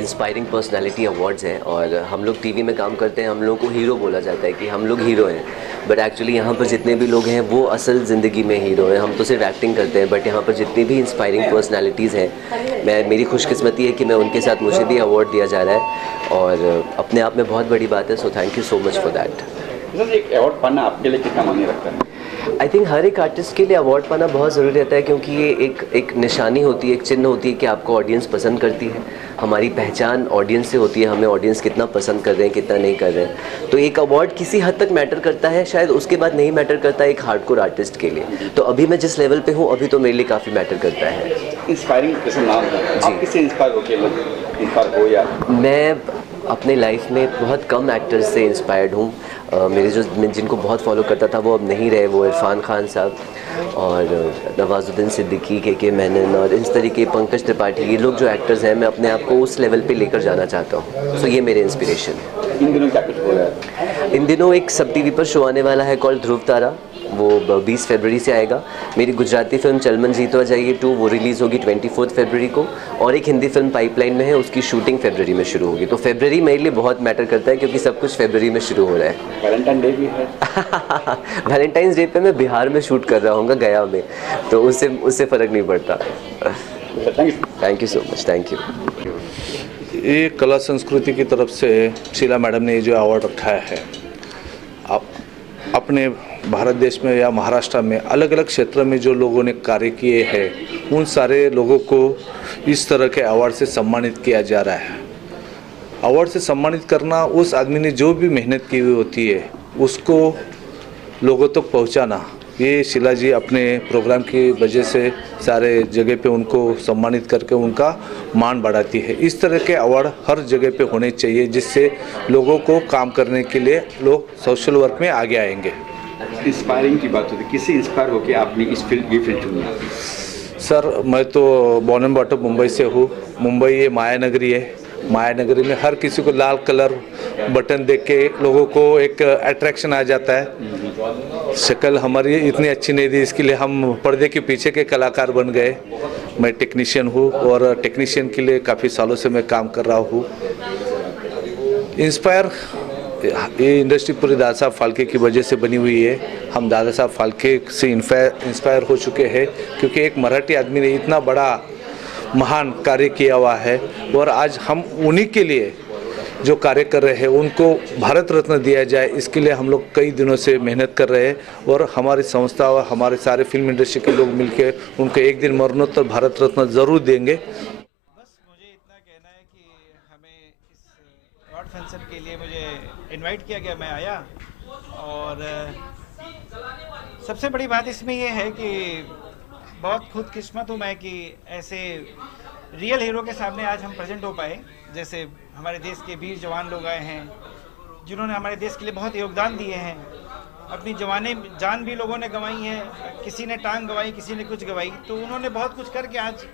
Inspiring personality awards हैं और हम लोग टीवी में काम करते हैं, हम लोगों को हीरो बोला जाता है कि हम लोग हीरो हैं, बट एक्चुअली यहाँ पर जितने भी लोग हैं वो असल ज़िंदगी में हीरो हैं। हम तो सिर्फ एक्टिंग करते हैं, बट यहाँ पर जितनी भी इंस्पायरिंग पर्सनालिटीज़ हैं, मेरी खुशकिस्मती है कि मैं उनके साथ, मुझे भी अवार्ड दिया जा रहा है और अपने आप में बहुत बड़ी बात है। So thank you so much for that. Sir, एक अवार्ड पाना आपके लिए कितना मायने रखता है? आई थिंक हर एक आर्टिस्ट के लिए अवार्ड पाना बहुत ज़रूरी रहता है, क्योंकि ये एक निशानी होती है, एक चिन्ह होती है कि आपको ऑडियंस पसंद करती है। हमारी पहचान ऑडियंस से होती है, हमें ऑडियंस कितना पसंद कर रहे हैं, कितना नहीं कर रहे हैं। तो एक अवार्ड किसी हद तक मैटर करता है, शायद उसके बाद नहीं मैटर करता है एक हार्डकोर आर्टिस्ट के लिए। तो अभी मैं जिस लेवल पे हूँ अभी तो मेरे लिए काफ़ी मैटर करता है। इंस्पायरिंग जैसे नाम है, आप किससे इंस्पायर हो या? मैं अपने लाइफ में बहुत कम एक्टर्स से इंस्पायर्ड हूँ। मेरे जो मैं जिनको बहुत फॉलो करता था वो अब नहीं रहे, वो इरफान खान साहब और नवाजुद्दीन सिद्दीकी, के मेनन और इस तरीके, पंकज त्रिपाठी, ये लोग जो एक्टर्स हैं, मैं अपने आप को उस लेवल पे लेकर जाना चाहता हूँ। सो ये मेरे इंस्पिरेशन है। इन दिनों क्या कुछ हो रहा है? इन दिनों एक सब टीवी पर शो आने वाला है कॉल्ड ध्रुव तारा, वो 20 फरवरी से आएगा। मेरी गुजराती फिल्म चलमन जीतवा जाइए 2 वो रिलीज़ होगी 24 फरवरी को, और एक हिंदी फिल्म पाइपलाइन में है, उसकी शूटिंग फरवरी में शुरू होगी। तो फरवरी मेरे लिए बहुत मैटर करता है क्योंकि सब कुछ फरवरी में शुरू हो रहा है। वैलेंटाइन डे भी है। वैलेंटाइंस डे पे मैं बिहार में शूट कर रहा हूँ, गया में, तो उससे फ़र्क नहीं पड़ता। Thank you so much. Thank you. ये कला संस्कृति की तरफ से शीला मैडम ने ये जो अवार्ड रखा है, आप अपने भारत देश में या महाराष्ट्र में अलग अलग क्षेत्र में जो लोगों ने कार्य किए हैं, उन सारे लोगों को इस तरह के अवार्ड से सम्मानित किया जा रहा है। अवार्ड से सम्मानित करना, उस आदमी ने जो भी मेहनत की हुई होती है उसको लोगों तक पहुंचाना, ये शीला जी अपने प्रोग्राम की वजह से सारे जगह पे उनको सम्मानित करके उनका मान बढ़ाती है। इस तरह के अवार्ड हर जगह पे होने चाहिए, जिससे लोगों को काम करने के लिए लोग सोशल वर्क में आगे आएंगे। इंस्पायरिंग की बात होती है, किससे इंस्पायर होकर आपने ये फील्ड चुनी? सर, मैं तो बॉर्न एंड बॉटअप मुंबई से हूँ। मुंबई ये माया नगरी है। माया नगरी में हर किसी को लाल कलर बटन देख के लोगों को एक अट्रैक्शन आ जाता है। शक्ल हमारी इतनी अच्छी नहीं थी, इसके लिए हम पर्दे के पीछे के कलाकार बन गए। मैं टेक्नीशियन हूँ और टेक्नीशियन के लिए काफ़ी सालों से मैं काम कर रहा हूँ। इंस्पायर, ये इंडस्ट्री पूरी दादा साहब फाल्के की वजह से बनी हुई है। हम दादा साहब फाल्के से इंस्पायर हो चुके हैं, क्योंकि एक मराठी आदमी ने इतना बड़ा महान कार्य किया हुआ है, और आज हम उन्हीं के लिए जो कार्य कर रहे हैं उनको भारत रत्न दिया जाए, इसके लिए हम लोग कई दिनों से मेहनत कर रहे हैं। और हमारी संस्था और हमारे सारे फिल्म इंडस्ट्री के लोग मिलकर उनको एक दिन मरणोत्तर भारत रत्न ज़रूर देंगे। बस मुझे इतना कहना है कि हमें इस अवार्ड फंक्शन के लिए मुझे इनवाइट किया गया, मैं आया। और सबसे बड़ी बात इसमें यह है कि बहुत खुदकिस्मत हूँ मैं कि ऐसे रियल हीरो के सामने आज हम प्रेजेंट हो पाए। जैसे हमारे देश के वीर जवान लोग आए हैं, जिन्होंने हमारे देश के लिए बहुत योगदान दिए हैं। अपनी जान भी लोगों ने गंवाई है, किसी ने टांग गंवाई, किसी ने कुछ गंवाई, तो उन्होंने बहुत कुछ करके आज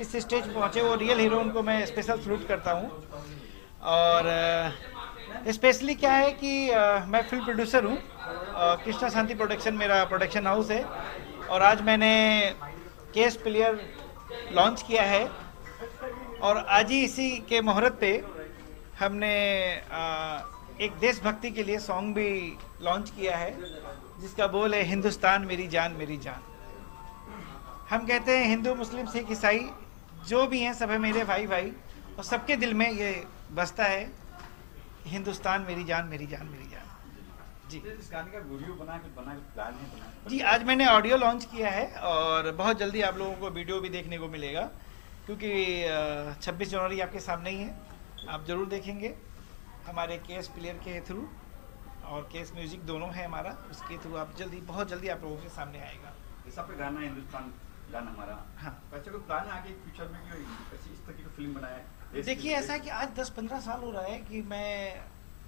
इस स्टेज पर पहुँचे। वो रियल हीरो, उनको मैं स्पेशल सल्यूट करता हूँ। और स्पेशली क्या है कि मैं फिल्म प्रोड्यूसर हूँ, कृष्णा शांति प्रोडक्शन मेरा प्रोडक्शन हाउस है। और आज मैंने केस प्लेयर लॉन्च किया है, और आज ही इसी के मुहूर्त पे हमने एक देशभक्ति के लिए सॉन्ग भी लॉन्च किया है, जिसका बोल है हिंदुस्तान मेरी जान मेरी जान। हम कहते हैं हिंदू मुस्लिम सिख ईसाई जो भी हैं सब है मेरे भाई भाई, और सबके दिल में ये बसता है हिंदुस्तान मेरी जान मेरी जान मेरी जान। जी, इस गाने का वीडियो बना जी, आज मैंने ऑडियो लॉन्च किया है और बहुत जल्दी आप लोगों को वीडियो भी देखने को मिलेगा, क्योंकि 26 जनवरी आपके सामने ही है, आप ज़रूर देखेंगे। हमारे केस प्लेयर के थ्रू और केस म्यूजिक दोनों है हमारा, उसके थ्रू आप बहुत जल्दी आप लोगों के सामने आएगा। जैसा पे गाना हिंदुस्तान गाना हमारा, हाँ, बच्चों को प्लान आगे फ्यूचर में क्यों इस तरह की फिल्म बनाए? देखिए ऐसा है कि आज 10-15 साल हो रहा है कि मैं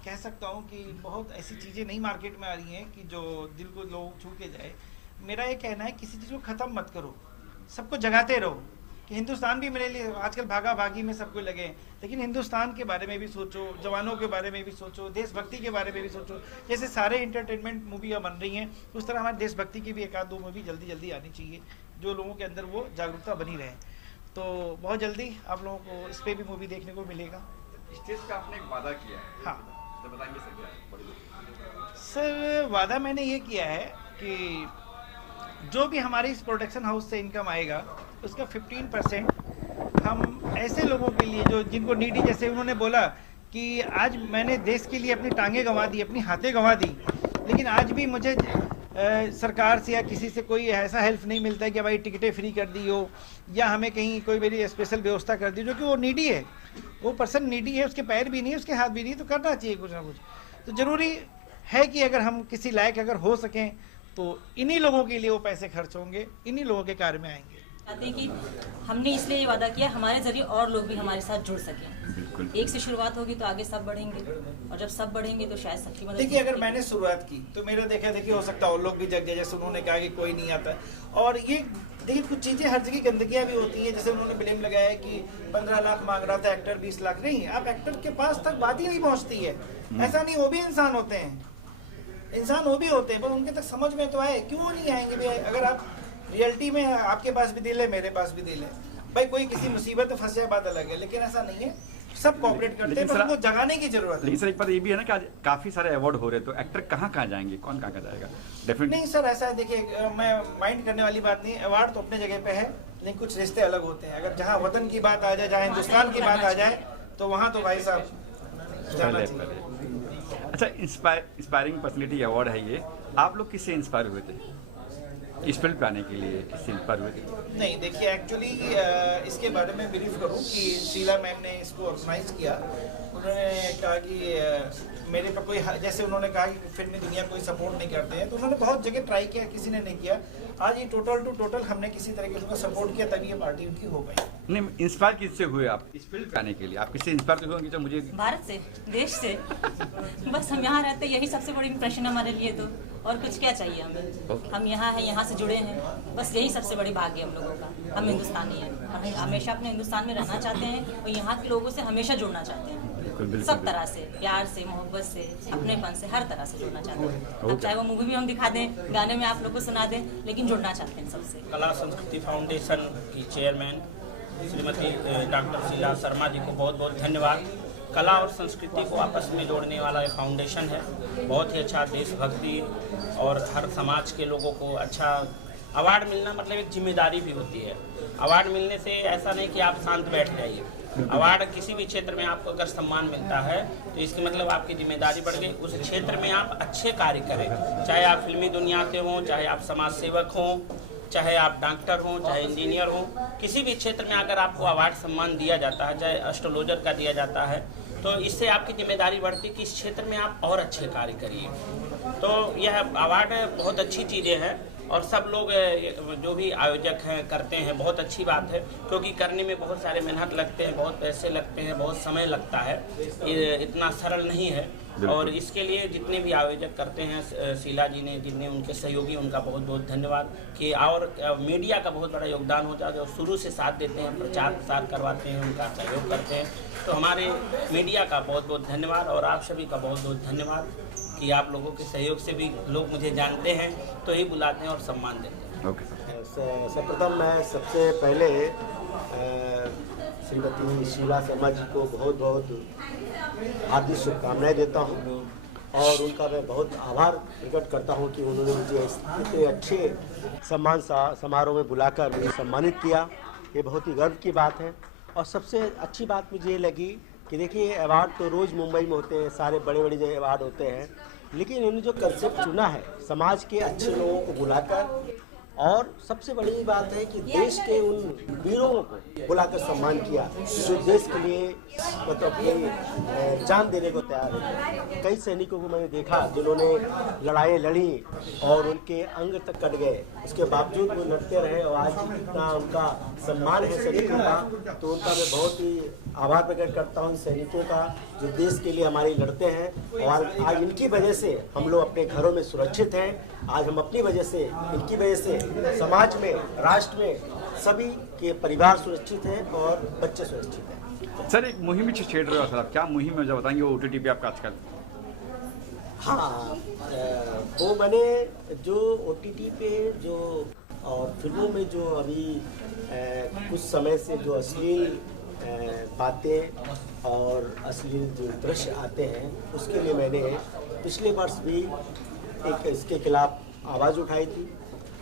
कह सकता हूँ कि बहुत ऐसी चीज़ें नई मार्केट में आ रही हैं कि जो दिल को लोग छू के जाए। मेरा ये कहना है किसी चीज़ को ख़त्म मत करो, सबको जगाते रहो कि हिंदुस्तान भी मेरे लिए आजकल भागा भागी में सबको लगे, लेकिन हिंदुस्तान के बारे में भी सोचो, जवानों के बारे में भी सोचो, देशभक्ति के बारे में भी सोचो। जैसे सारे इंटरटेनमेंट मूवियाँ बन रही हैं, उस तरह हमारी देशभक्ति की भी एक आध दो मूवी जल्दी जल्दी आनी चाहिए, जो लोगों के अंदर वो जागरूकता बनी रहे। तो बहुत जल्दी आप लोगों को इस पर भी मूवी देखने को मिलेगा। स्टेज पे आपने एक वादा किया है, हाँ तो बताएंगे सर क्या है? सर, वादा मैंने ये किया है कि जो भी हमारे इस प्रोडक्शन हाउस से इनकम आएगा उसका 15% हम ऐसे लोगों के लिए जो जिनको नीडी, जैसे उन्होंने बोला कि आज मैंने देश के लिए अपनी टांगें गंवा दी, अपनी हाथें गंवा दी, लेकिन आज भी मुझे सरकार से या किसी से कोई ऐसा हेल्प नहीं मिलता है कि भाई टिकटें फ्री कर दी हो या हमें कहीं कोई मेरी स्पेशल व्यवस्था कर दी, जो कि वो नीडी है, वो पर्सन नीडी है, उसके पैर भी नहीं, उसके हाथ भी नहीं, तो करना चाहिए कुछ ना कुछ। तो ज़रूरी है कि अगर हम किसी लायक अगर हो सकें तो इन्हीं लोगों के लिए वो पैसे खर्च होंगे, इन्हीं लोगों के कार्य में आएंगे। चाहते हैं कि हमने इसलिए ये वादा किया हमारे जरिए और लोग भी हमारे साथ जुड़ सकें। एक से शुरुआत होगी तो आगे सब बढ़ेंगे, और जब सब बढ़ेंगे तो शायद सबकी मदद। देखिए, अगर मैंने शुरुआत की तो मेरा देखा देखिए हो सकता है और लोग भी जग जाए, जैसे उन्होंने कहा कि कोई नहीं आता। और ये देखिए कुछ चीज़ें हर जगह गंदगियाँ भी होती हैं, जैसे उन्होंने ब्लेम लगाया है कि 15 लाख मांग रहा था एक्टर, 20 लाख नहीं। आप एक्टर के पास तक बात ही नहीं पहुँचती है, ऐसा नहीं, वो भी इंसान होते हैं, इंसान वो भी होते हैं, पर उनके तक समझ में तो आए, क्यों नहीं आएंगे भैया? अगर आप रियलिटी में, आपके पास भी दिल है, मेरे पास भी दिल है, भाई कोई किसी मुसीबत में फंस जाए बात अलग है, लेकिन ऐसा नहीं है, सब कोऑपरेट करते हैं, पर उनको जगाने की जरूरत है। लेकिन सर एक बात ये भी है ना कि आज काफी सारे अवार्ड हो रहे हैं, तो एक्टर कहाँ जाएंगे, कौन कहाँ जाएगा? डेफिनेटली नहीं सर, ऐसा है, देखिए मैं माइंड करने वाली बात नहीं, अवार्ड तो अपने जगह पे है, लेकिन कुछ रिश्ते अलग होते हैं। अगर जहाँ वतन की बात आ जाए, जहाँ हिंदुस्तान की बात आ जाए, तो वहाँ तो भाई साहब जाना चाहिए। अच्छा, इंस्पायरिंग पर्सनैलिटी अवार्ड है ये, आप लोग किससे इंस्पायर हुए थे इस फील्ड पे आने के लिए, किससे इंस्पायर हुए थे? नहीं देखिए, एक्चुअली इसके बारे में ब्रीफ करूं कि शीला मैम ने इसको ऑर्गेनाइज किया। उन्होंने कहा कि मेरे पे कोई, जैसे उन्होंने कहा कि फिल्मी दुनिया कोई सपोर्ट नहीं करते हैं, तो उन्होंने बहुत जगह ट्राई किया, किसी ने नहीं किया। आज ये टोटल टू टोटल हमने किसी तरह के उनको सपोर्ट किया, तभी ये पार्टी उनकी हो गई। नहीं, इंस्पायर किससे हुए आप इस फील्ड पे आने के लिए? आप किससे इंस्पायर हुए? जो मुझे भारत से, देश से, बस हम यहाँ रहते, यही सबसे बड़ी इंप्रेशन हमारे लिए, तो और कुछ क्या चाहिए हमें? हम यहाँ हैं, यहाँ से जुड़े हैं, बस यही सबसे बड़ी भाग्य है हम लोगों का। हम हिंदुस्तानी हैं, हम हमेशा अपने हिंदुस्तान में रहना चाहते हैं और यहाँ के लोगों से हमेशा जुड़ना चाहते हैं, सब तरह से, प्यार से, मोहब्बत से, अपनेपन से, हर तरह से जुड़ना चाहते हैं। अब चाहे वो मूवी भी हम दिखा दें, गाने में आप लोग को सुना दें, लेकिन जुड़ना चाहते हैं सबसे। कला संस्कृति फाउंडेशन की चेयरमैन श्रीमती डॉक्टर शीला शर्मा जी को बहुत बहुत धन्यवाद। कला और संस्कृति को आपस में जोड़ने वाला एक फाउंडेशन है, बहुत ही अच्छा, देशभक्ति और हर समाज के लोगों को अच्छा अवार्ड मिलना मतलब एक जिम्मेदारी भी होती है। अवार्ड मिलने से ऐसा नहीं कि आप शांत बैठ जाइए, अवार्ड किसी भी क्षेत्र में आपको अगर सम्मान मिलता है तो इसकी मतलब आपकी जिम्मेदारी बढ़ गई, उस क्षेत्र में आप अच्छे कार्य करें, चाहे आप फिल्मी दुनिया के हों, चाहे आप समाज सेवक हों, चाहे आप डॉक्टर हों, चाहे इंजीनियर हों, किसी भी क्षेत्र में अगर आपको अवार्ड सम्मान दिया जाता है, चाहे एस्ट्रोलॉजर का दिया जाता है, तो इससे आपकी जिम्मेदारी बढ़ती है कि इस क्षेत्र में आप और अच्छे कार्य करिए। तो यह अवार्ड बहुत अच्छी चीज़ें हैं और सब लोग जो भी आयोजक हैं करते हैं, बहुत अच्छी बात है, क्योंकि करने में बहुत सारे मेहनत लगते हैं, बहुत पैसे लगते हैं, बहुत समय लगता है, ये इतना सरल नहीं है। और इसके लिए जितने भी आयोजक करते हैं, शीला जी ने, जितने उनके सहयोगी, उनका बहुत बहुत धन्यवाद। कि और मीडिया का बहुत बड़ा योगदान होता है, जो शुरू से साथ देते हैं, प्रचार प्रसार करवाते हैं, उनका सहयोग करते हैं। तो हमारे मीडिया का बहुत बहुत धन्यवाद और आप सभी का बहुत बहुत धन्यवाद कि आप लोगों के सहयोग से भी लोग मुझे जानते हैं, तो ही बुलाते हैं और सम्मान देते हैं। Okay sir. सर्वप्रथम मैं सबसे पहले श्रीमती शीला शर्मा जी को बहुत बहुत हार्दिक शुभकामनाएं देता हूं और उनका मैं बहुत आभार प्रकट करता हूं कि उन्होंने मुझे इतने अच्छे सम्मान समारोह में बुलाकर मुझे सम्मानित किया। ये बहुत ही गर्व की बात है। और सबसे अच्छी बात मुझे ये लगी कि देखिए, अवार्ड तो रोज़ मुंबई में होते हैं, सारे बड़े बड़े जगह अवार्ड होते हैं, लेकिन इन्होंने जो कंसेप्ट चुना है समाज के अच्छे लोगों को बुलाकर, और सबसे बड़ी बात है कि देश के उन वीरों को बुलाकर सम्मान किया जो देश के लिए मतलब अपनी जान देने को तैयार है। कई सैनिकों को मैंने देखा जिन्होंने लड़ाई लड़ी और उनके अंग तक कट गए, उसके बावजूद वो लड़ते रहे और आज इतना उनका सम्मान है सैनिकों का, तो उनका मैं बहुत ही आभार प्रकट करता हूँ सैनिकों का जो देश के लिए हमारे लड़ते हैं। और आज इनकी वजह से हम लोग अपने घरों में सुरक्षित हैं। आज हम अपनी वजह से, इनकी वजह से समाज में, राष्ट्र में सभी के परिवार सुरक्षित हैं और बच्चे सुरक्षित हैं। सर, एक मुहिम छेड़ रहे हो सर, आप क्या मुहिम है जो बताएंगे वो OTT पे आपका आजकल? हाँ, वो मैंने जो OTT पे जो और फिल्मों में जो अभी कुछ समय से जो अश्लील बातें और अश्लील जो दृश्य आते हैं, उसके लिए मैंने पिछले वर्ष भी एक इसके खिलाफ आवाज़ उठाई थी,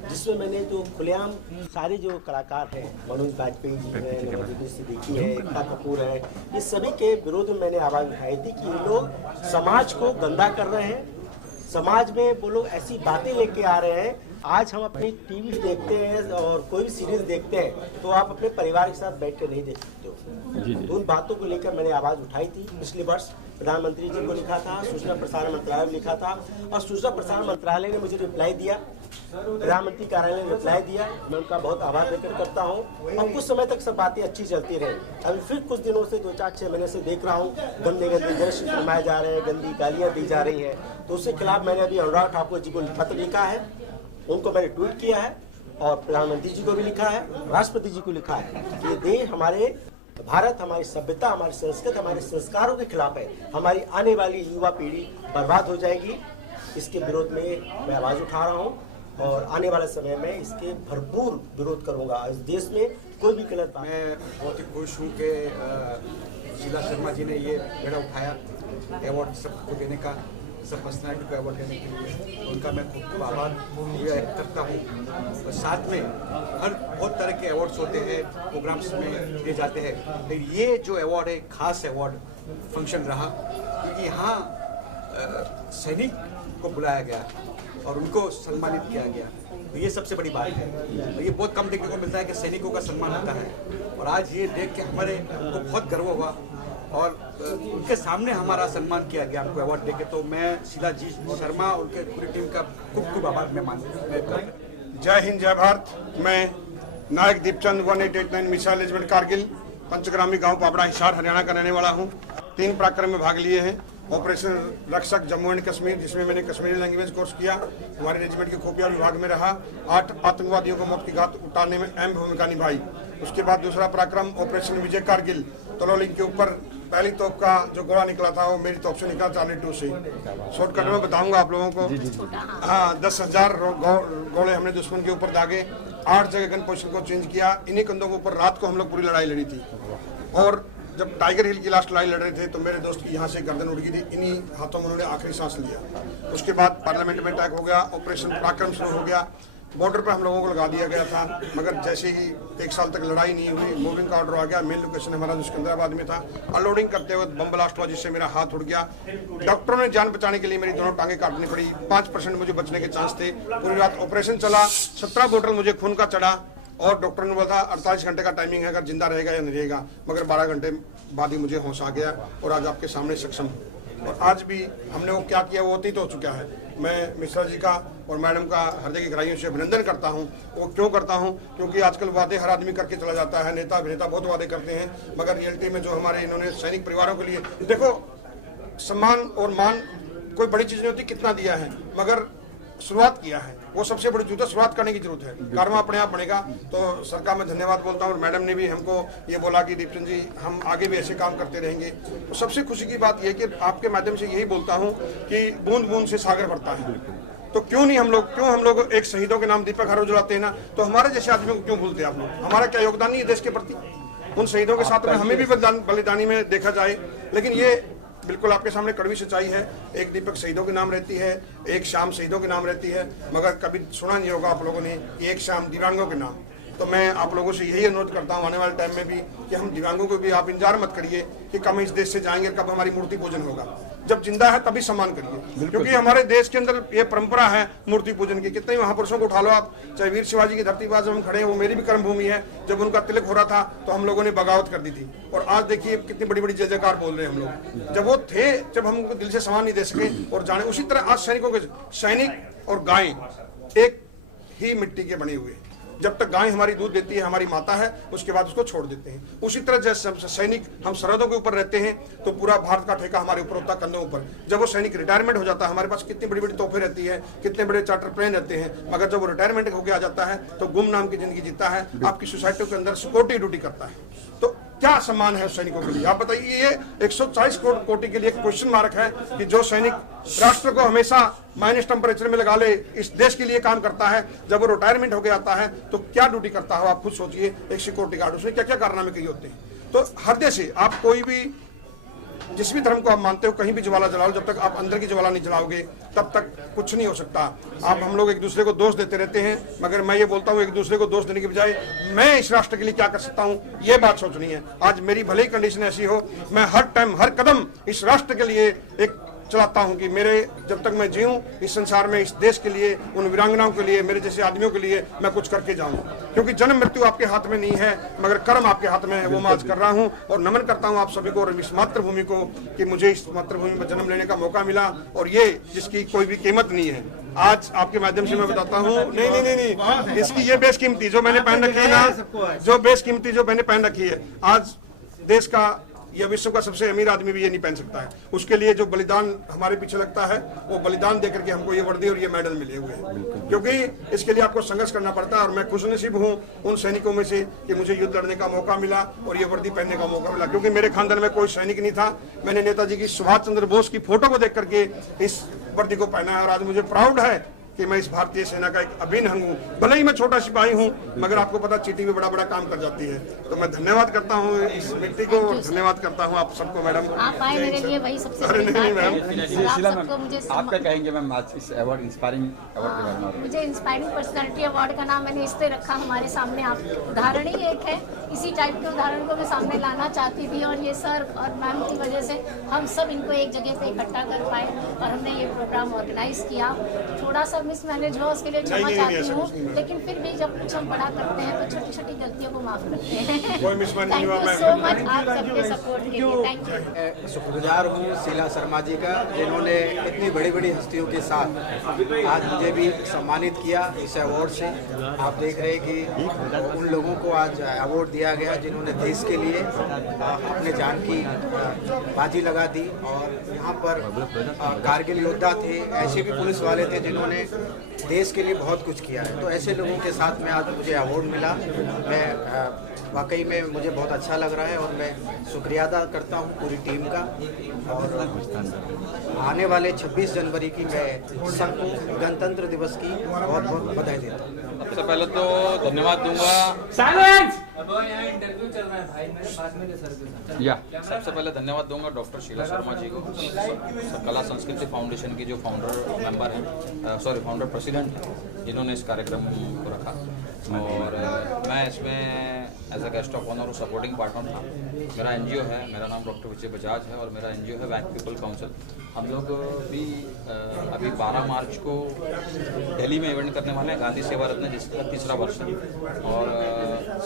जिसमें मैंने जो खुलेआम सारे जो कलाकार हैं, मनोज बाजपेयी जी हैं, नवाजुद्दीन सिद्दीकी है, एकता कपूर है, ये सभी के विरोध में मैंने आवाज़ उठाई थी कि ये लोग समाज को गंदा कर रहे हैं, समाज में वो लोग ऐसी बातें लेके आ रहे हैं। आज हम अपनी टीवी देखते हैं और कोई भी सीरीज देखते हैं तो आप अपने परिवार के साथ बैठ कर नहीं देख सकते हो। तो उन बातों को लेकर मैंने आवाज़ उठाई थी। पिछले वर्ष प्रधानमंत्री जी को लिखा था, सूचना प्रसारण मंत्रालय में लिखा था और सूचना प्रसारण मंत्रालय ने मुझे रिप्लाई दिया, प्रधानमंत्री कार्यालय ने रिप्लाई दिया। मैं उनका बहुत आभार व्यक्त करता हूँ और कुछ समय तक सब बातें अच्छी चलती रही। अभी फिर कुछ दिनों से 2-4-6 महीने से देख रहा हूँ गंदे गंदे दृश्य फिल्माए जा रहे हैं, गंदी गालियाँ दी जा रही हैं। तो उसके खिलाफ मैंने अभी अनुराग ठाकुर जी को पत्र लिखा है, उनको मैंने ट्वीट किया है और प्रधानमंत्री जी को भी लिखा है, राष्ट्रपति जी को लिखा है कि ये देश हमारे भारत हमारी सभ्यता, हमारी संस्कृति, हमारे संस्कारों के खिलाफ है। हमारी आने वाली युवा पीढ़ी बर्बाद हो जाएगी। इसके विरोध में मैं आवाज़ उठा रहा हूँ और आने वाले समय में इसके भरपूर विरोध करूँगा। इस देश में कोई भी गलत बात। मैं बहुत ही खुश हूँ कि शीला शर्मा जी ने ये बेड़ा उठाया अवार्ड सबको देने का, सब पर्सनैलिटी को अवार्ड देने के लिए। उनका मैं खूब आभार व्यक्त करता हूँ। और साथ में हर बहुत तरह के अवार्ड्स होते हैं, प्रोग्राम्स में दिए जाते हैं, लेकिन ये जो अवार्ड है खास अवार्ड फंक्शन रहा, क्योंकि यहाँ सैनिक को बुलाया गया और उनको सम्मानित किया गया। तो ये सबसे बड़ी बात है। तो ये बहुत कम देखने को मिलता है कि सैनिकों का सम्मान होता है और आज ये देख के हमारे को बहुत गर्व हुआ और उनके सामने हमारा सम्मान किया गया हमको अवार्ड देके। तो मैं शीला जी शर्मा और उनके पूरी टीम का खूब खूब आभार मैं मानता हूँ। जय हिंद जय भारत। मैं नायक दीपचंद 1889 मिसाइल रेजिमेंट कारगिल, पंचग्रामी गांव पापड़ा, हिसार, हरियाणा का रहने वाला हूं। 3 पराक्रम में भाग लिए हैं। ऑपरेशन रक्षक जम्मू एंड कश्मीर, जिसमें मैंने कश्मीरी लैंग्वेज कोर्स किया, हमारे रेजिमेंट के खुफिया विभाग में रहा। 8 आतंकवादियों को मौत की घात उतारने में अहम भूमिका निभाई। उसके बाद दूसरा पराक्रम ऑपरेशन विजय कारगिल, तलोलिंग के ऊपर पहली तोप का जो गोला निकला था वो मेरी तोप से निकला, चार्ली 2 से। शॉर्टकट में बताऊंगा आप लोगों को। हाँ, 10,000 गोले हमने दुश्मन के ऊपर दागे। 8 जगह गन पोजिशन को चेंज किया। इन्हीं कंधों के ऊपर रात को हम लोग पूरी लड़ाई लड़ी थी। और जब टाइगर हिल की लास्ट लड़ाई लड़ रहे थे तो मेरे दोस्त की यहाँ से गर्दन उड़ गई थी। इन्हीं हाथों में उन्होंने आखिरी सांस लिया। उसके बाद पार्लियामेंट में अटैक हो गया, ऑपरेशन पराक्रम शुरू हो गया। बॉर्डर पर हम लोगों को लगा दिया गया था, मगर जैसे ही 1 साल तक लड़ाई नहीं हुई, मूविंग का ऑर्डर आ गया। मेन लोकेशन हमारा जो सिकंदराबाद में था। अनलोडिंग करते वक्त बम ब्लास्ट हुआ, जिससे मेरा हाथ उड़ गया। डॉक्टरों ने जान बचाने के लिए मेरी दोनों टांगे काटनी पड़ी। 5% मुझे बचने के चांस थे। पूरी रात ऑपरेशन चला। 17 बोतल मुझे खून का चढ़ा और डॉक्टर ने बोला 48 घंटे का टाइमिंग है, अगर जिंदा रहेगा या नहीं रहेगा। मगर 12 घंटे बाद ही मुझे होश आ गया और आज आपके सामने सक्षम हूँ। और आज भी हमने वो क्या किया वो अतीत हो चुका है। मैं मिश्रा जी का और मैडम का हृदय की गहराइयों से अभिनंदन करता हूं। वो क्यों करता हूं? क्योंकि आजकल वादे हर आदमी करके चला जाता है। नेता अभिनेता बहुत वादे करते हैं, मगर रियलिटी में जो हमारे इन्होंने सैनिक परिवारों के लिए, देखो, सम्मान और मान कोई बड़ी चीज़ नहीं होती, कितना दिया है, मगर शुरुआत किया है, वो सबसे बड़ी जरूरत है। शुरुआत करने की जरूरत है, कर्म अपने आप बनेगा। तो सरकार में धन्यवाद बोलता हूँ। और मैडम ने भी हमको ये बोला कि दीपचंद जी, हम आगे भी ऐसे काम करते रहेंगे। तो सबसे खुशी की बात यह कि आपके माध्यम से यही बोलता हूँ कि बूंद बूंद से सागर भरता है। तो क्यों हम लोग एक शहीदों के नाम दीपक हर रोज जलाते हैं ना, तो हमारे जैसे आदमियों को क्यों भूलते हैं आप लोग? हमारा क्या योगदान नहीं है देश के प्रति? उन शहीदों के साथ में हमें भी बलिदानी में देखा जाए। लेकिन ये बिल्कुल आपके सामने कड़वी सच्चाई है। एक दीपक शहीदों के नाम रहती है, एक शाम शहीदों के नाम रहती है, मगर कभी सुना नहीं होगा आप लोगों ने एक शाम दिव्यांगों के नाम। तो मैं आप लोगों से यही अनुरोध करता हूँ आने वाले टाइम में भी कि हम दिव्यांगों को भी आप इंतजार मत करिए कि कब इस देश से जाएंगे, कब हमारी मूर्ति पूजन होगा। जब जिंदा है तभी सम्मान करिए, क्योंकि हमारे देश के अंदर ये परंपरा है मूर्ति पूजन की। कितने महापुरुषों को उठा लो आप, चाहे वीर शिवाजी की धरती पर हम खड़े हैं, वो मेरी भी कर्म भूमि है। जब उनका तिलक हो रहा था तो हम लोगों ने बगावत कर दी थी, और आज देखिए कितनी बड़ी बड़ी जय जयकार बोल रहे हैं हम लोग। जब वो थे, जब हम उनको दिल से सम्मान नहीं दे सके और जाने, उसी तरह आज सैनिकों के, सैनिक और गाय एक ही मिट्टी के बने हुए हैं। जब तक गाय हमारी दूध देती है, हमारी माता है, उसके बाद उसको छोड़ देते हैं। उसी तरह जैसे सैनिक हम सरहदों के ऊपर रहते हैं तो पूरा भारत का ठेका हमारे ऊपर होता है, कंधों ऊपर। जब वो सैनिक रिटायरमेंट हो जाता है, हमारे पास कितनी बड़ी बड़ी तोहफे रहती है, कितने बड़े चार्टर प्लेन रहते हैं, मगर जब वो रिटायरमेंट होकर आ जाता है तो गुम नाम की जिंदगी जीता है, आपकी सोसाइटी के अंदर सिक्योरिटी ड्यूटी करता है। तो क्या सम्मान है उस सैनिकों के लिए? आप बताइए। ये 140 कोटि के लिए क्वेश्चन मार्क है कि जो सैनिक राष्ट्र को हमेशा माइनस टेम्परेचर में लगा ले, इस देश के लिए काम करता है, जब वो रिटायरमेंट होके आता है तो क्या ड्यूटी करता है आप खुद सोचिए। एक सिक्योरिटी गार्ड, उसमें क्या क्या कारनामे किए होते हैं। तो हृदय से आप कोई भी जिस भी धर्म को आप मानते हो कहीं भी ज्वाला जलाओ, जब तक आप अंदर की ज्वाला नहीं जलाओगे तब तक कुछ नहीं हो सकता। आप हम लोग एक दूसरे को दोष देते रहते हैं, मगर मैं ये बोलता हूँ एक दूसरे को दोष देने के बजाय मैं इस राष्ट्र के लिए क्या कर सकता हूँ, ये बात सोचनी है। आज मेरी भले ही कंडीशन ऐसी हो, मैं हर टाइम हर कदम इस राष्ट्र के लिए एक चलाता हूं कि मेरे जब तक मैं जीऊं इस संसार में, इस देश के लिए, उन वीरांगनाओं के लिए, मेरे जैसे आदमियों के लिए मैं कुछ करके जाऊं। क्योंकि जन्म मृत्यु आपके हाथ में नहीं है, मगर कर्म आपके हाथ में है, वो मैं आज कर रहा हूं। और नमन करता हूं आप सभी को और इस मातृभूमि को कि मुझे इस मातृभूमि में जन्म लेने का मौका मिला, और ये जिसकी कोई भी कीमत नहीं है। आज आपके माध्यम से मैं बताता हूँ, नहीं, इसकी ये बेशकीमती जो मैंने पहन रखी है ना, जो बेशकीमती जो मैंने पहन रखी है, आज देश का या विश्व का सबसे अमीर आदमी भी ये नहीं पहन सकता है। उसके लिए जो बलिदान हमारे पीछे लगता है, वो बलिदान देकर के हमको ये वर्दी और ये मेडल मिले हुए हैं। क्योंकि इसके लिए आपको संघर्ष करना पड़ता है, और मैं खुशनसीब हूँ उन सैनिकों में से कि मुझे युद्ध लड़ने का मौका मिला और ये वर्दी पहनने का मौका मिला। क्योंकि मेरे खानदान में कोई सैनिक नहीं था, मैंने नेताजी की सुभाष चंद्र बोस की फोटो को देख करके इस वर्दी को पहना है। और आज मुझे प्राउड है कि मैं इस भारतीय सेना का एक अभिन्न अंग हूँ। भले ही मैं छोटा सिपाही हूँ, मगर आपको पता चीटी भी बड़ा बड़ा काम कर जाती है। तो मैं धन्यवाद करता हूँ इस व्यक्ति को, धन्यवाद करता हूँ आप सबको। मैडम आप आए मेरे लिए वही सबसे बड़ी बात है। आप क्या कहेंगे मैम आज इस अवार्ड, इंस्पायरिंग अवार्ड के बारे में? मुझे इंस्पायरिंग पर्सनालिटी अवार्ड का नाम मैंने इसलिए रखा, हमारे सामने आप उदाहरण ही एक है, इसी टाइप के उदाहरण को मैं सामने लाना चाहती थी। और ये सर और मैम की वजह से हम सब इनको एक जगह पे इकट्ठा कर पाए और हमने ये प्रोग्राम ऑर्गेनाइज किया। थोड़ा सा मिसमैनेज हुआ, उसके लिए क्षमा चाहती हूँ, लेकिन फिर भी जब कुछ हम बड़ा करते हैं तो छोटी छोटी गलतियों को माफ करते हैं। थैंक यू सो मच आप सबके सपोर्ट के लिए, थैंक यू। शुक्रगुजार हूँ शीला शर्मा जी का, जिन्होंने इतनी बड़ी बड़ी हस्तियों के साथ आज मुझे भी सम्मानित किया इस अवार्ड से। आप देख रहे हैं कि उन लोगों को आज अवार्ड दिया गया जिन्होंने देश के लिए अपने जान की बाजी लगा दी। और यहाँ पर कारगिल योद्धा थे, ऐसे भी पुलिस वाले थे जिन्होंने देश के लिए बहुत कुछ किया है। तो ऐसे लोगों के साथ में आज मुझे अवार्ड मिला, मैं वाकई में मुझे बहुत अच्छा लग रहा है और मैं शुक्रिया अदा करता हूँ पूरी टीम का। और आने वाले 26 जनवरी की मैं सबको गणतंत्र दिवस की बहुत बहुत बधाई देता हूँ। सबसे पहले तो धन्यवाद दूंगा। सबसे पहले धन्यवाद दूंगा डॉक्टर शीला शर्मा जी को, कला संस्कृति फाउंडेशन की जो फाउंडर मेंबर हैं, फाउंडर प्रेसिडेंट हैं, जिन्होंने इस कार्यक्रम को रखा। और मैं इसमें as a guest of honour और सपोर्टिंग पार्टनर था। मेरा एनजीओ है, मेरा नाम डॉक्टर विजय बजाज है और मेरा एनजीओ है वैक पीपल काउंसिल। हम लोग भी अभी 12 मार्च को दिल्ली में इवेंट करने वाले हैं, गांधी सेवा रत्न, जिसका 3रा वर्ष है। और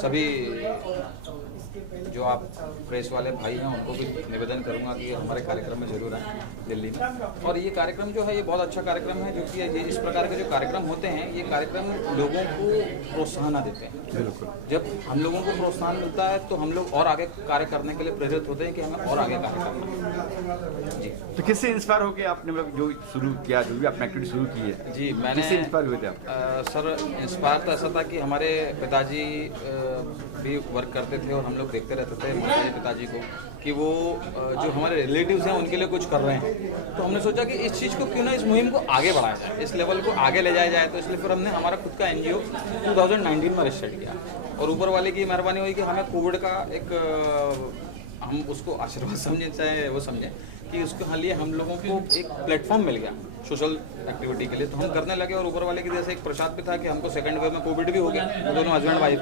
सभी जो आप प्रेस वाले भाई हैं उनको भी निवेदन करूंगा कि हमारे कार्यक्रम में जरूर आएँ दिल्ली में। और ये कार्यक्रम जो है ये बहुत अच्छा कार्यक्रम है, जो कि ये इस प्रकार के जो कार्यक्रम होते हैं, ये कार्यक्रम लोगों को प्रोत्साहन देते हैं। बिल्कुल, जब हम लोगों को प्रोत्साहन मिलता है तो हम लोग और आगे कार्य करने के लिए प्रेरित होते हैं कि हमें और आगे कार्य करना है। जी, तो किससे इंस्पायर होकर आपने जो शुरू किया, जो भी आपने एक्टिविटी शुरू की है? जी, मैंने किससे इंस्पायर हुए थे आप? सर, इंस्पायर तो ऐसा था कि हमारे पिताजी भी वर्क करते थे और हम लोग देखते रहते थे मेरे पिताजी को कि वो जो हमारे रिलेटिव्स हैं उनके लिए कुछ कर रहे हैं। तो हमने सोचा कि इस चीज़ को क्यों ना, इस मुहिम को आगे बढ़ाया जाए, इस लेवल को आगे ले जाया जाए। तो इसलिए फिर हमने हमारा खुद का एनजीओ 2019 में रजिस्टर्ड किया। और ऊपर वाले की मेहरबानी हुई कि हमें कोविड का एक हम उसको आशीर्वाद समझें चाहे वो समझें कि उसके लिए हम लोगों को एक प्लेटफॉर्म मिल गया सोशल एक्टिविटी के लिए, तो हम करने लगे। और ऊपर वाले की जैसे एक प्रसाद भी था कि हमको सेकंड वेव में कोविड भी हो गया, दोनों हस्बैंड वाइफ,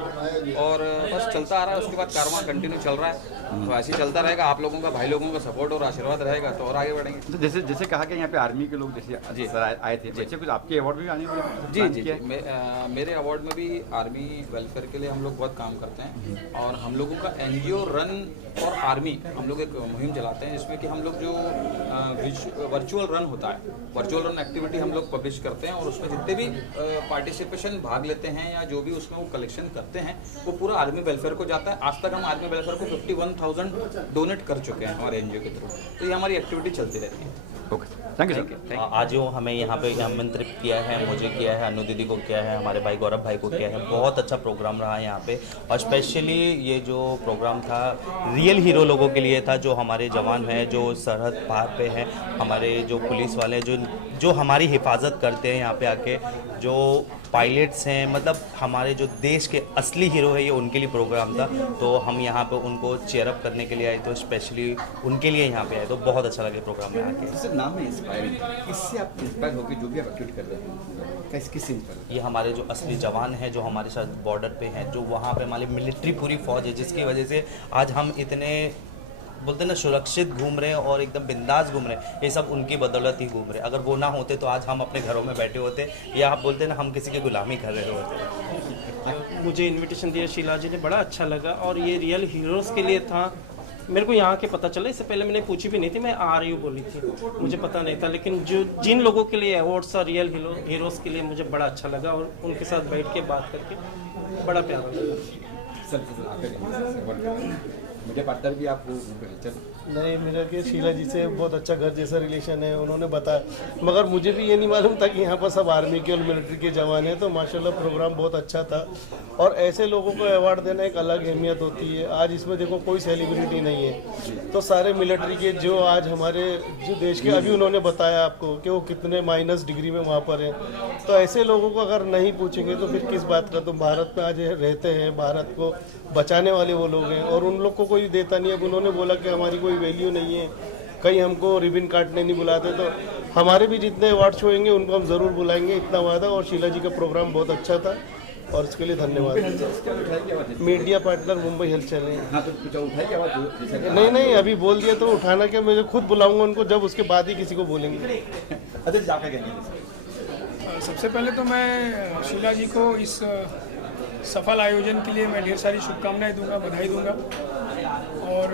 और बस चलता आ रहा है। उसके बाद कारवां कंटिन्यू चल रहा है, तो ऐसे ही चलता रहेगा। आप लोगों का, भाई लोगों का सपोर्ट और आशीर्वाद रहेगा तो और आगे बढ़ेंगे। तो जैसे कहा कि यहाँ पे आर्मी के लोग जैसे जी सर आए थे, जैसे कुछ आपके अवार्ड भी आने वाले? जी, मेरे अवार्ड में भी आर्मी वेलफेयर के लिए हम लोग बहुत काम करते हैं। और हम लोगों का एनजीओ रन और आर्मी, हम लोग एक मुहिम चलाते हैं जिसमें कि हम लोग जो वर्चुअल रन होता है, वर्चुअल रन एक्टिविटी हम लोग पब्लिश करते हैं। और उसमें जितने भी पार्टिसिपेशन भाग लेते हैं या जो भी उसमें वो कलेक्शन करते हैं, वो पूरा आर्मी वेलफेयर को जाता है। आज तक हम आर्मी वेलफेयर को 51,000 डोनेट कर चुके हैं हमारे एनजीओ के थ्रू। तो ये हमारी एक्टिविटी चलती रहती है। Okay, thank you sir. आज जो हमें यहाँ पे आमंत्रित किया है, मुझे किया है, अनु दीदी को किया है, हमारे भाई गौरव भाई को किया है, बहुत अच्छा प्रोग्राम रहा है यहाँ पे। और स्पेशली ये जो प्रोग्राम था रियल हीरो लोगों के लिए था, जो हमारे जवान हैं, जो सरहद पार पे हैं, हमारे जो पुलिस वाले जो हमारी हिफाजत करते हैं यहाँ पे आके, जो पायलट्स हैं, मतलब हमारे जो देश के असली हीरो है, ये उनके लिए प्रोग्राम था। तो हम यहाँ पे उनको चेयरअप करने के लिए आए, तो स्पेशली उनके लिए यहाँ पे आए, तो बहुत अच्छा लगे प्रोग्राम में आके। सर नाम है इंस्पायरिंग, इससे आप इंस्पायर होकर जो भी आप एक्टिविटी कर रहे हैं किससे इंस्पायर? ये हमारे जो असली जवान हैं, जो हमारे साथ बॉर्डर पे हैं, जो वहाँ पे हमारी मिलिट्री पूरी फौज है, जिसकी वजह से आज हम इतने बोलते हैं ना सुरक्षित घूम रहे हैं और एकदम बिंदास घूम रहे हैं। ये सब उनकी बदौलत ही घूम रहे हैं। अगर वो ना होते तो आज हम अपने घरों में बैठे होते, या आप बोलते हैं ना हम किसी की गुलामी कर रहे होते। मुझे इनविटेशन दिया शीला जी ने, बड़ा अच्छा लगा। और ये रियल हीरोज़ के लिए था, मेरे को यहाँ के पता चला, इससे पहले मैंने पूछी भी नहीं थी, मैं आ रही हूँ बोली थी, मुझे पता नहीं था। लेकिन जो जिन लोगों के लिए अवार्ड्स और रियल हीरोज़ के लिए मुझे बड़ा अच्छा लगा, और उनके साथ बैठ के बात करके बड़ा प्यारा लगा। मेरे पार्टनर भी आप नहीं, मेरा के शीला जी से बहुत अच्छा घर जैसा रिलेशन है, उन्होंने बताया। मगर मुझे भी ये नहीं मालूम था कि यहाँ पर सब आर्मी के और मिलिट्री के जवान हैं। तो माशाल्लाह प्रोग्राम बहुत अच्छा था, और ऐसे लोगों को अवार्ड देना एक अलग अहमियत होती है। आज इसमें देखो कोई सेलिब्रिटी नहीं है, तो सारे मिलिट्री के जो आज हमारे जो देश के, अभी उन्होंने बताया आपको कि वो कितने माइनस डिग्री में वहाँ पर हैं। तो ऐसे लोगों को अगर नहीं पूछेंगे तो फिर किस बात का। तो भारत में आज रहते हैं, भारत को बचाने वाले वो लोग हैं, और उन लोग को कोई देता नहीं। अब उन्होंने बोला कि हमारी कोई वैल्यू नहीं है, कहीं हमको रिबन काटने नहीं बुलाते, तो हमारे भी जितने अवार्ड शो होंगे उनको हम ज़रूर बुलाएंगे, इतना वादा। और शीला जी का प्रोग्राम बहुत अच्छा था, और इसके लिए धन्यवाद। मीडिया पार्टनर मुंबई हलचल है। नहीं, अभी बोल दिया तो उठाना क्या, मैं खुद बुलाऊंगा उनको, जब उसके बाद ही किसी को बोलेंगे। सबसे पहले तो मैं शीला जी को इस सफल आयोजन के लिए मैं ढेर सारी शुभकामनाएं दूंगा, बधाई दूंगा। और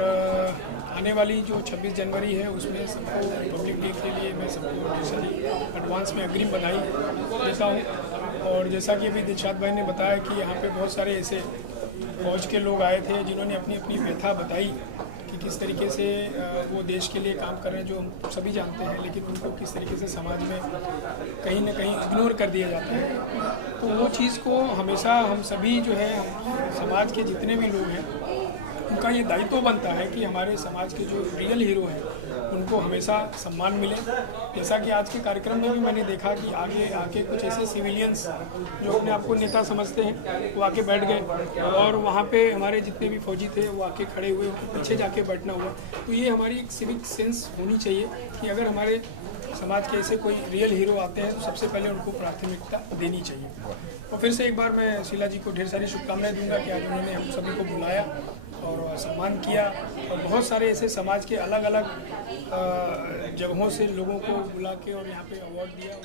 आने वाली जो 26 जनवरी है उसमें सबको रिपब्लिक डे के लिए मैं सबको ढेर सारी एडवांस में अग्रिम बधाई देता हूँ। और जैसा कि अभी दिलशाद भाई ने बताया कि यहाँ पे बहुत सारे ऐसे फौज के लोग आए थे जिन्होंने अपनी अपनी व्यथा बताई कि किस तरीके से वो देश के लिए काम कर रहे हैं, जो हम सभी जानते हैं, लेकिन उनको किस तरीके से समाज में कहीं ना कहीं इग्नोर कर दिया जाता है। तो वो चीज़ को हमेशा हम सभी जो है, समाज के जितने भी लोग हैं, उनका ये दायित्व बनता है कि हमारे समाज के जो रियल हीरो हैं उनको हमेशा सम्मान मिले। जैसा कि आज के कार्यक्रम में भी मैंने देखा कि आगे कुछ ऐसे सिविलियंस जो अपने आप को नेता समझते हैं वो आके बैठ गए, और वहाँ पे हमारे जितने भी फौजी थे वो आके खड़े हुए, पीछे जाके बैठना हुआ। तो ये हमारी एक सिविक सेंस होनी चाहिए कि अगर हमारे समाज के ऐसे कोई रियल हीरो आते हैं तो सबसे पहले उनको प्राथमिकता देनी चाहिए। और फिर से एक बार मैं शीला जी को ढेर सारी शुभकामनाएं दूंगा कि आज उन्होंने हम सभी को बुलाया और सम्मान किया, और बहुत सारे ऐसे समाज के अलग अलग जगहों से लोगों को बुला के और यहाँ पे अवार्ड दिया।